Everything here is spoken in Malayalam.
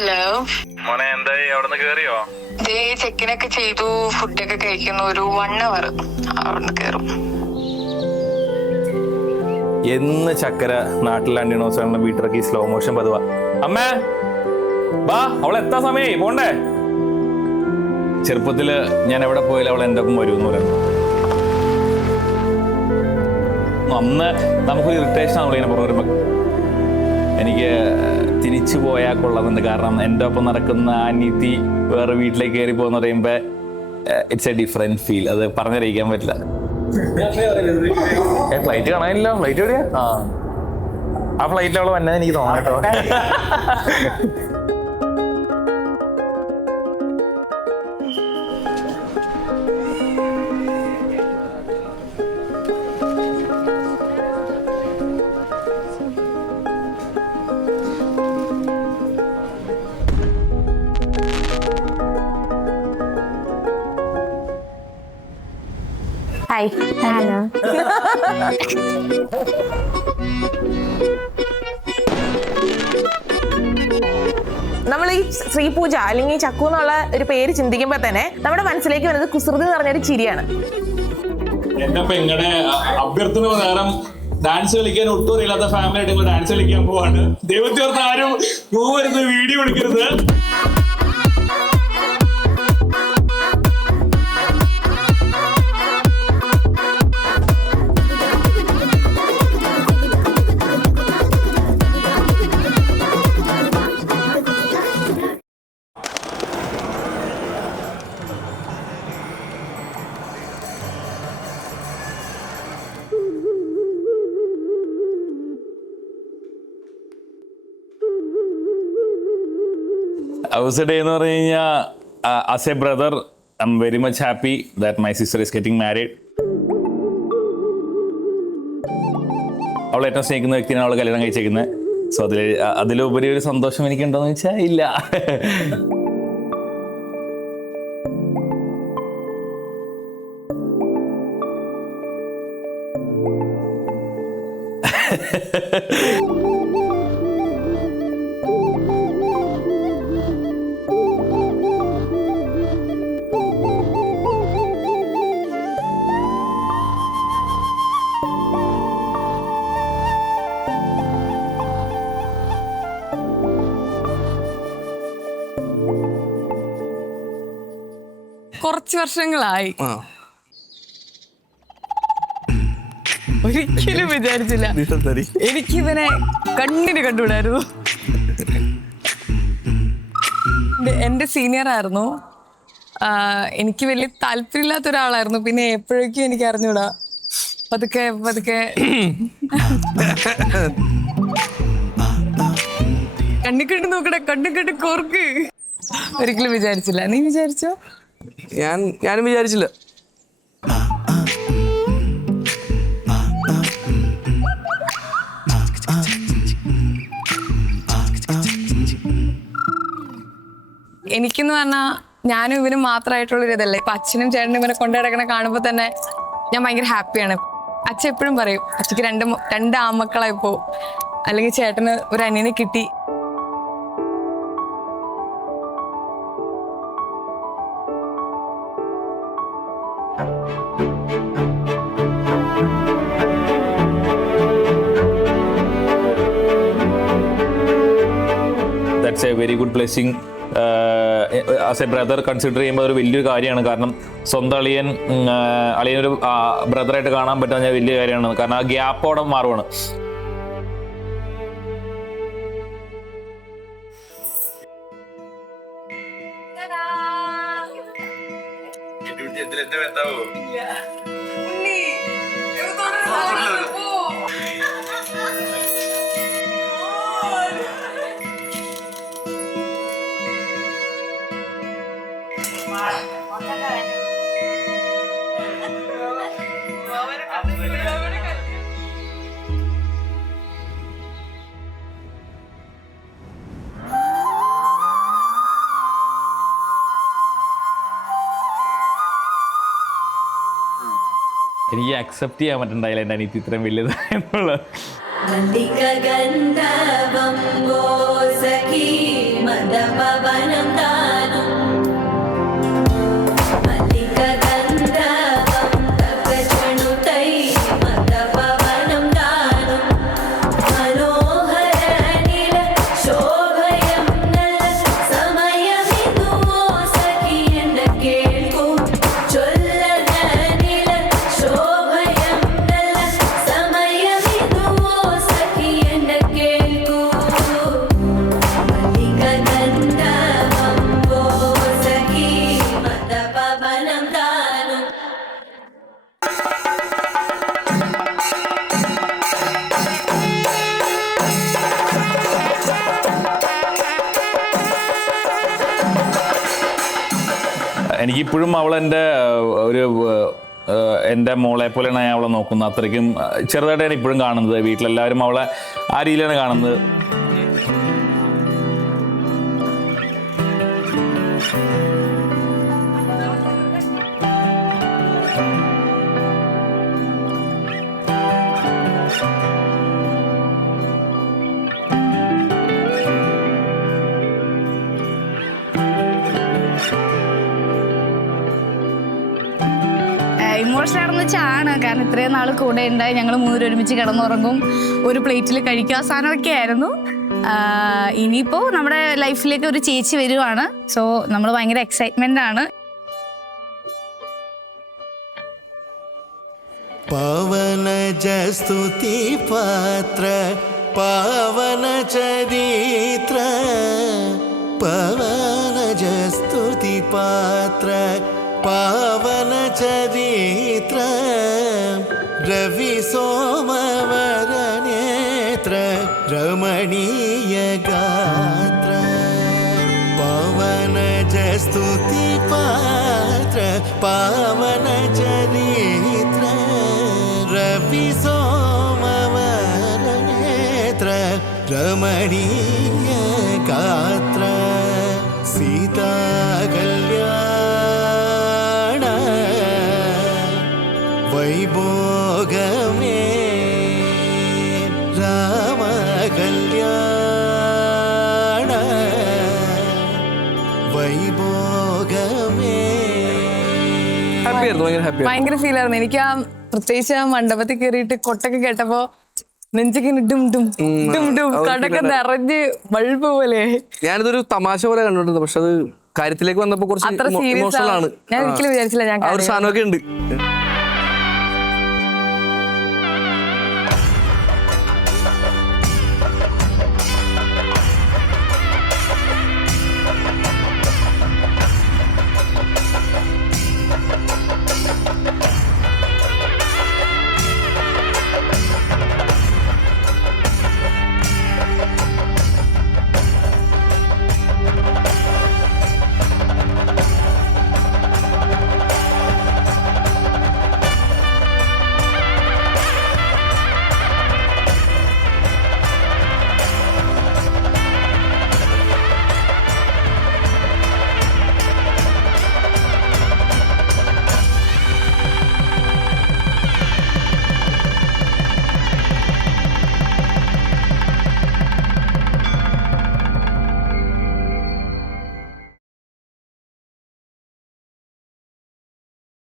ഹലോ മോനെ, എന്തായി? അവിടുന്ന് കേറിയോ? ചെക്കിനൊക്കെ ചെയ്തു, ഫുഡൊക്കെ കഴിക്കുന്നു. ഒരു 1 hour അവിടുന്ന് കേറും. എന്ന് ചക്കര നാട്ടിൽ അണ്ടിനോസാണ് വീട്ടിറക്കി സ്ലോ മോഷൻ പതിവാ. അമ്മേ വാ, അവൾ എത്താൻ സമയായി, പോണ്ടേ. ചെറുപ്പത്തില് ഞാൻ എവിടെ പോയാലും അവൾ എൻ്റെ ഒപ്പം വരുമെന്ന് പറയുന്നു. അന്ന് നമുക്കൊരു ഇറിറ്റേഷൻ ആണല്ലോ ഇങ്ങനെ പുറം വരുമ്പോൾ. എനിക്ക് തിരിച്ചു പോയാൽ കൊള്ളാമെന്നുണ്ട്. കാരണം എൻ്റെ ഒപ്പം നടക്കുന്ന ആ നീതി വേറെ വീട്ടിലേക്ക് കയറി പോകുന്ന പറയുമ്പോൾ ഇറ്റ്സ് എ ഡിഫറെന്റ് ഫീൽ. അത് പറഞ്ഞറിയിക്കാൻ പറ്റില്ല. ഫ്ലൈറ്റ് കാണാനില്ല. ഫ്ലൈറ്റ് എവിടെയാ? ആ ഫ്ലൈറ്റിൽ അവള് വന്നത് എനിക്ക് തോന്നാം കേട്ടോ. ഹായ്. ഹലോ. നമ്മൾ ഈ ശ്രീപൂജ അല്ലെങ്കിൽ ചക്കു എന്നുള്ള ഒരു പേര് ചിന്തിക്കുമ്പോൾ തന്നെ നമ്മുടെ മനസ്സിലേക്ക് വരുന്നത് കുസൃതി എന്ന് പറഞ്ഞൊരു ചിരിയാണ്. എന്റെ പെങ്ങളുടെ അഭ്യർത്ഥന പ്രകാരം ഡാൻസ് കളിക്കാൻ ഒട്ടും അറിയില്ലാത്ത ഫാമിലി ആയിട്ട് ഡാൻസ് കളിക്കാൻ പോവാണ്. ദൈവത്തോർത്ത് ആരും പോവരുത്, വീഡിയോ എടുക്കരുത്. Day എന്ന് പറഞ്ഞു കഴിഞ്ഞാൽ as A brother I am very much happy that my sister is getting married. അവൾ ഏറ്റവും സ്നേഹിക്കുന്ന വ്യക്തിയാണ് അവൾ കല്യാണം കഴിച്ചേക്കുന്നത്. സോ അതിലുപരി ഒരു സന്തോഷം എനിക്കുണ്ടോയെന്ന് വെച്ചാൽ ഇല്ല. കുറച്ച് വർഷങ്ങളായി. ഒരിക്കലും വിചാരിച്ചില്ല എനിക്കിവനെ കണ്ണിന് കണ്ടുവിടായിരുന്നു. എന്റെ സീനിയർ ആയിരുന്നു. എനിക്ക് വലിയ താല്പര്യമില്ലാത്ത ഒരാളായിരുന്നു. പിന്നെ എപ്പോഴേക്കും എനിക്ക് അറിഞ്ഞൂടാ. പതുക്കെ പതുക്കെ കണ്ണിക്കെട്ട് നോക്കട്ടെ, കണ്ണിക്കെട്ട് കോർക്ക്. ഒരിക്കലും വിചാരിച്ചില്ല. നീ വിചാരിച്ചോ? ഞാനും വിചാരിച്ചില്ല. എനിക്കെന്ന് പറഞ്ഞാൽ ഞാനും ഇവനും മാത്രമായിട്ടുള്ളൊരു ഇതല്ല. ഇപ്പൊ അച്ഛനും ചേട്ടനും ഇവനെ കൊണ്ടു കിടക്കണ കാണുമ്പോൾ തന്നെ ഞാൻ ഭയങ്കര ഹാപ്പിയാണ്. അച്ഛൻ എപ്പോഴും പറയും അച്ഛക്ക് രണ്ട് ആമക്കളായിപ്പോ, അല്ലെങ്കിൽ ചേട്ടന് ഒരു അനിയനെ കിട്ടി. That's A very good blessing. As A brother consider ചെയ്യുമ്പോൾ ഒരു വലിയൊരു കാര്യമാണ്. കാരണം സ്വന്തം അളിയനൊരു ബ്രദറായിട്ട് കാണാൻ പറ്റുന്ന വലിയ കാര്യമാണ്. കാരണം ആ ഗ്യാപ്പോടെ മാറുവാണ്. എനിക്ക് അക്സെപ്റ്റ് ചെയ്യാൻ പറ്റുന്നുണ്ടായില്ല എൻ്റെ അനിയത്തി ഇത്രയും വലുതായെന്നുള്ളത്. Mandika gandhavam go sakhi madam എനിക്കിപ്പോഴും അവൾ എൻ്റെ മോളെ പോലെയാണ് ഞാൻ അവളെ നോക്കുന്നത്. അത്രയ്ക്കും ചെറുതായിട്ടാണ് ഇപ്പോഴും കാണുന്നത്. വീട്ടിലെല്ലാവരും അവളെ ആ രീതിയിലാണ് കാണുന്നത്. ഇമോഷണൽ ആണെന്ന് വെച്ചാണ്. കാരണം ഇത്രയും നാൾ കൂടെ ഉണ്ടായി, ഞങ്ങൾ മൂന്നൂർ ഒരുമിച്ച് കിടന്നുറങ്ങും, ഒരു പ്ലേറ്റിൽ കഴിക്കുക, സാധനമൊക്കെ ആയിരുന്നു. ഇനിയിപ്പോൾ നമ്മുടെ ലൈഫിലേക്ക് ഒരു ചേച്ചി വരുവാണ്. സോ നമ്മൾ ഭയങ്കര എക്സൈറ്റ്മെന്റ് ആണ്. പവനജ സ്തുതി പാത്ര പാവന ചരിത്ര പവനജ സ്തുതി പാത്ര പാവന ചരിത്ര രവി സോമവര നേത്ര രമണീയ ഗാത്ര പവനജ സ്തുതി പാത്ര പാവന ചരിത്ര രവി സോമവര നേത്ര രമണീയ ഗാത്ര സീതാ കല്യാണ വൈഭോഗമേ രാമ കല്യാണ വൈഭോഗമേ. ഹാപ്പി ആയിരുന്നു, ഭയങ്കര ഹാപ്പി. ഭയങ്കര ഫീൽ ആയിരുന്നു എനിക്ക്. പ്രത്യേകിച്ച് ആ മണ്ഡപത്തിൽ കയറിയിട്ട് കൊട്ടൊക്കെ കേട്ടപ്പോ നെഞ്ചൊക്കെ ഡും ഡും ഡും ഡും കടക്കെ നിറഞ്ഞ് ബൾബ് പോലെ. ഞാനിതൊരു തമാശ പോലെ കണ്ടിട്ടുണ്ട്, പക്ഷെ അത് കാര്യത്തിലേക്ക് വന്നപ്പോ കുറച്ച് അത്ര സീരിയസ് ഇമോഷണൽ ആണ്. ഞാൻ ഒരിക്കലും വിചാരിച്ചില്ല ഞാൻ ആ ഒരു സാധനമൊക്കെ ഉണ്ട്.